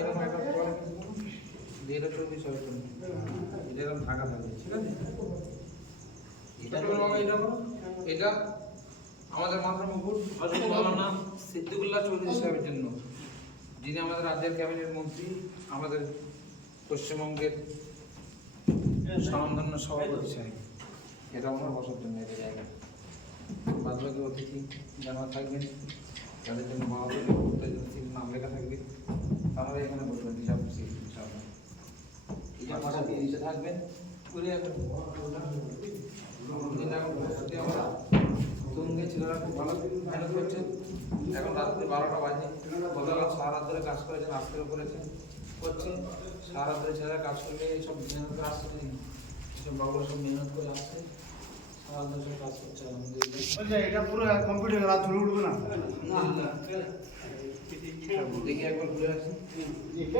এরকম একটা এটা 24 হবে এটা এরকম ঢাকা থাকবে, ঠিক আছে? এটা আমাদের মাথার মুকুট মৌলানা সিদ্দিকুল্লাহ চৌধুরী সাহেবের জন্য, যিনি আমাদের রাজ্যের ক্যাবিনেট মন্ত্রী, আমাদের পশ্চিমবঙ্গের স্বনামধন্য সভাপতি সাহেব। এটা ওনার বসার জন্য এটা জায়গা। বাদবাকি অতিথি যারা থাকবেন তাদের জন্য বাহাদুর নাম লেখা থাকবে, তারা এখানে বসবেন। হিসাব ভাষা দিয়ে নিচে থাকবেন। আমরা তুঙ্গে ছেলেরা খুব ভালো মেহনত করছেন। এখন রাত্রি 12টা বাজে, গতকাল সারা রাত ধরে কাজ করেছেন, আজকেও করেছেন করছে। সারা রাত ধরে ছেলেরা কাজ করলে এইসব মেহনত করে আসছে, এইসব বাবুরা সব মেহনত করে আসছে, সারা রাত ধরে সব কাজ করছে। আলহামদুলিল্লাহ এটা পুরো কমপ্লিট হয়ে রাত ধরে উঠবে না। দেখি একবার ঘুরে আসি।